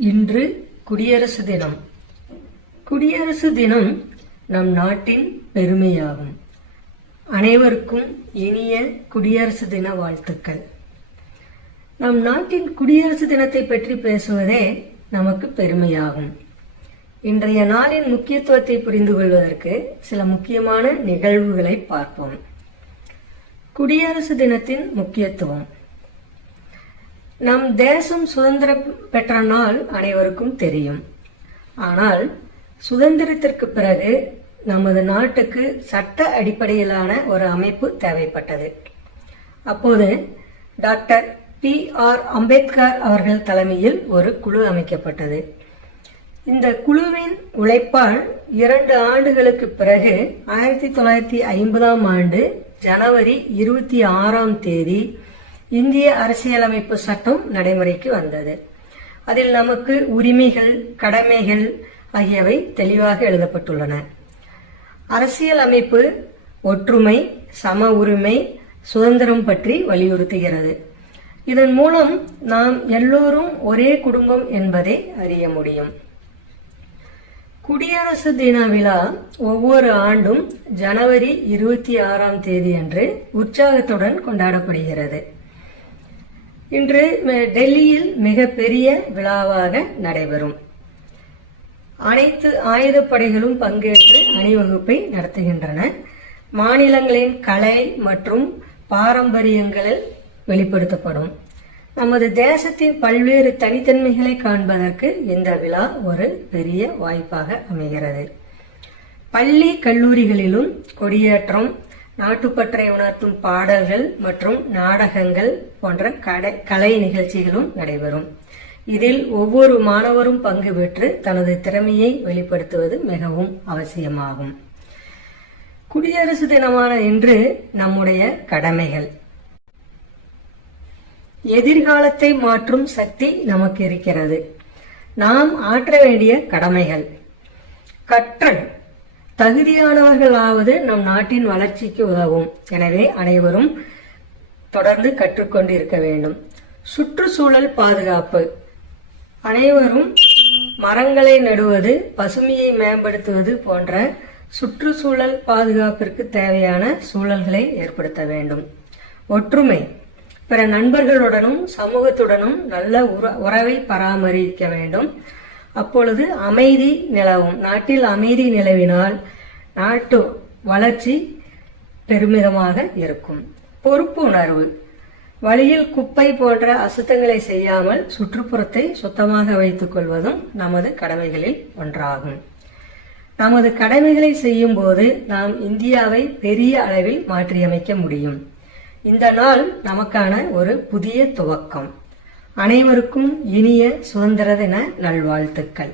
இன்று குடியரசு தினம். குடியரசு தினம் நம் நாட்டின் பெருமையாகும். அனைவருக்கும் இனிய குடியரசு தின வாழ்த்துக்கள். நம் நாட்டின் குடியரசு தினத்தை பற்றி பேசுவதே நமக்கு பெருமையாகும். இன்றைய நாளின் முக்கியத்துவத்தை புரிந்து கொள்வதற்கு சில முக்கியமான நிகழ்வுகளை பார்ப்போம். குடியரசு தினத்தின் முக்கியத்துவம். நம் தேசம் சுதந்திரம் பெற்ற நாள் அனைவருக்கும் தெரியும். ஆனால் சுதந்திரத்திற்கு பிறகு நமது நாட்டுக்கு சட்ட அடிப்படையிலான ஒரு அமைப்பு தேவைப்பட்டது. அப்போது டாக்டர் பி. ஆர். அம்பேத்கர் அவர்கள் தலைமையில் ஒரு குழு அமைக்கப்பட்டது. இந்த குழுவின் உழைப்பால் இரண்டு ஆண்டுகளுக்கு பிறகு ஆயிரத்தி தொள்ளாயிரத்தி ஐம்பதாம் ஆண்டு ஜனவரி இருபத்தி ஆறாம் தேதி இந்திய அரசியலமைப்பு சட்டம் நடைமுறைக்கு வந்தது. அதில் நமக்கு உரிமைகள் கடமைகள் ஆகியவை தெளிவாக எழுதப்பட்டுள்ளன. அரசியலமைப்பு ஒற்றுமை சம உரிமை சுதந்திரம் பற்றி வலியுறுத்துகிறது. இதன் மூலம் நாம் எல்லோரும் ஒரே குடும்பம் என்பதை அறிய முடியும். குடியரசு தின விழா ஒவ்வொரு ஆண்டும் ஜனவரி இருபத்தி ஆறாம் தேதி அன்று உற்சாகத்துடன் கொண்டாடப்படுகிறது. இன்று டெல்லியில் மிகப்பெரிய விழாவாக நடைபெறும். அனைத்து ஆயுதப்படைகளும் பங்கேற்று அணிவகுப்பை நடத்துகின்றன. மாநிலங்களின் கலை மற்றும் பாரம்பரியங்கள் வெளிப்படுத்தப்படும். நமது தேசத்தின் பல்வேறு தனித்தன்மைகளை காண்பதற்கு இந்த விழா ஒரு பெரிய வாய்ப்பாக அமைகிறது. பள்ளி கல்லூரிகளிலும் கொடியேற்றம் நாட்டுப்பற்றை உணர்த்தும் பாடல்கள் மற்றும் நாடகங்கள் போன்ற கடை கலை நிகழ்ச்சிகளும் நடைபெறும். இதில் ஒவ்வொரு மாணவரும் பங்கு பெற்று தனது திறமையை வெளிப்படுத்துவது மிகவும் அவசியமாகும். குடியரசு தினமான இன்று நம்முடைய கடமைகள். எதிர்காலத்தை மாற்றும் சக்தி நமக்கு இருக்கிறது. நாம் ஆற்ற வேண்டிய கடமைகள். கற்றல். தகுதியானவர்களாவது நம் நாட்டின் வளர்ச்சிக்கு உதவும். எனவே அனைவரும் தொடர்ந்து கற்றுக்கொண்டு இருக்க வேண்டும். சுற்றுச்சூழல் பாதுகாப்பு. அனைவரும் மரங்களை நடுவது பசுமையை மேம்படுத்துவது போன்ற சுற்றுச்சூழல் பாதுகாப்பிற்கு தேவையான சூழல்களை ஏற்படுத்த வேண்டும். ஒற்றுமை. பிற நண்பர்களுடனும் சமூகத்துடனும் நல்ல உறவை பராமரிக்க வேண்டும். அப்பொழுது அமைதி நிலவும். நாட்டில் அமைதி நிலவினால் நாட்டு வளர்ச்சி பெருமிதமாக இருக்கும். பொறுப்பு உணர்வு வழியில் குப்பை போன்ற அசுத்தங்களை செய்யாமல் சுற்றுப்புறத்தை சுத்தமாக வைத்துக் கொள்வதும் நமது கடமைகளில் ஒன்றாகும். நமது கடமைகளை செய்யும் போது நாம் இந்தியாவை பெரிய அளவில் மாற்றியமைக்க முடியும். இந்த நாள் நமக்கான ஒரு புதிய துவக்கம். அனைவருக்கும் இனிய சுதந்திர தின நல்வாழ்த்துக்கள்.